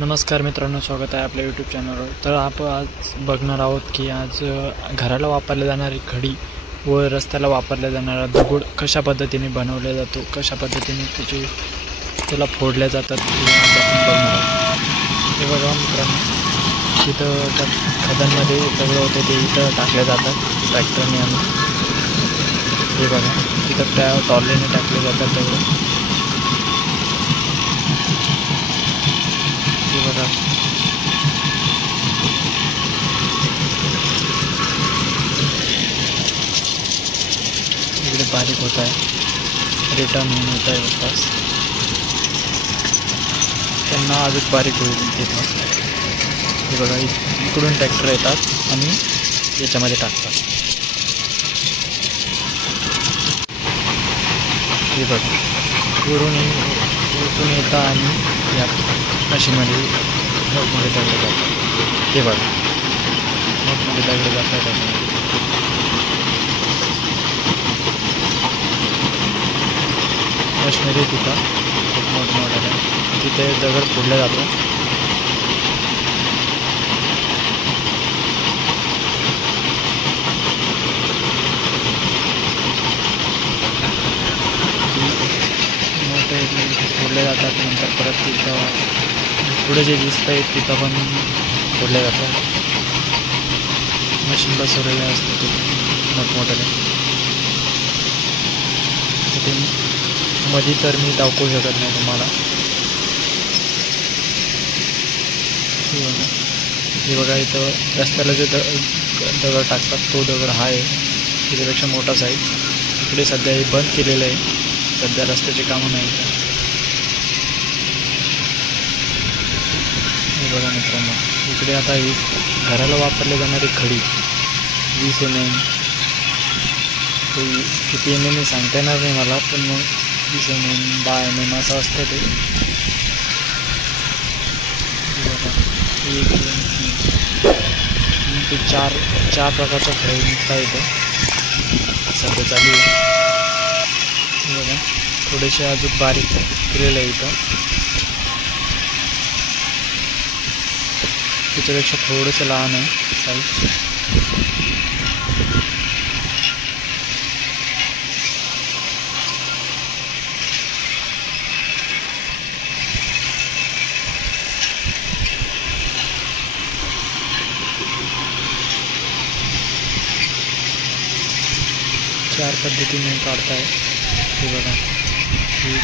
नमस्कार मित्रांनो, स्वागत आहे आपल्या यूट्यूब चॅनलवर। तर आपण आज बघणार आहोत की आज घराला वापरल्या जाणारी खडी व रस्त्याला वापरल्या जाणारा दगड कशा पद्धतीने बनवला जातो, कशा पद्धतीने त्याला फोडल्या जातात हे आज आपण बघणार आहोत। हे बघा मित्रांनो, इथं त्या खड्यांमध्ये दगड होते ते इथं टाकले जातात ट्रॅक्टरने आणून। हे बघा इथं त्या टॉलीने टाकले जातात दगड। बघा इकडे बारीक होत आहे, रिटर्न होऊन होत आहे वापस, त्यांना अजून बारीक होईल तिथं। हे बघा इकडून ट्रॅक्टर येतात आणि याच्यामध्ये टाकतात। हे बघा वरून येतात आणि या मशीनमध्ये मोठमोठे दगड जातात। हे बघा मोठमोठे दगड जातात त्याच्यामध्ये। मशीनरी तिथं खूप मोठमोठ्या तिथे दगड फोडला जातो। मोठे फोडले जातात, नंतर परत तिथं पुढे जे दिसतं आहे तिथं पण फोडले जातात। मशीन बसवलेले असते तिथे मोठमोठ्याने। तिथे मध्ये तर मी दाखवू शकत नाही तुम्हाला। हे बघा इथं रस्त्याला जे दगड टाकतात तो दगड हा आहे, त्याच्यापेक्षा मोठा साईज। इकडे सध्या हे बंद केलेलं आहे, सध्या रस्त्याची कामं नाही। हे बघा मित्रांनो, इकडे आता ही घराला वापरली जाणारी खडी 20 mm, किती mm सांगता येणार नाही मला, पण मग 20 mm 10 mm असं असतं ते। बघा 1 2 3 4 प्रकारच्या खडी निघता येतं सध्या चालू आहे। बघा थोडेसे अजून बारीक केलेलं आहे इथं, त्याच्यापेक्षा थोडंसं लहान आहे साईज। चार पद्धतीने काढताय। हे बघा ही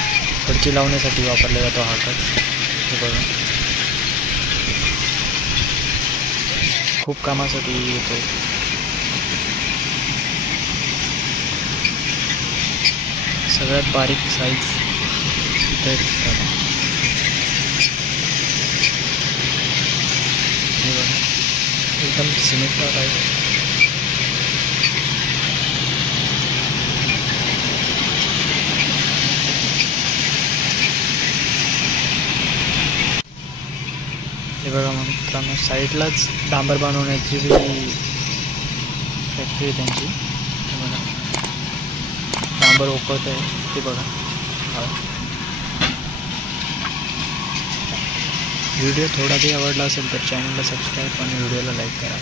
फडकी लावण्यासाठी वापरला जातो हा कट। हे बघा खूप कामासाठी येतो। सगळ्यात बारीक साईज इथे हे बघा एकदम सिमेंट आहे। हे बघा मित्रांनो, साईडलाच डांबर बनवण्याची बी फॅक्टरी आहे त्यांची। हे बघा डांबर उकळत आहे ते बघा। व्हिडिओ थोडा बी आवडला असेल तर चॅनलला सबस्क्राईब आणि व्हिडिओला लाईक करा।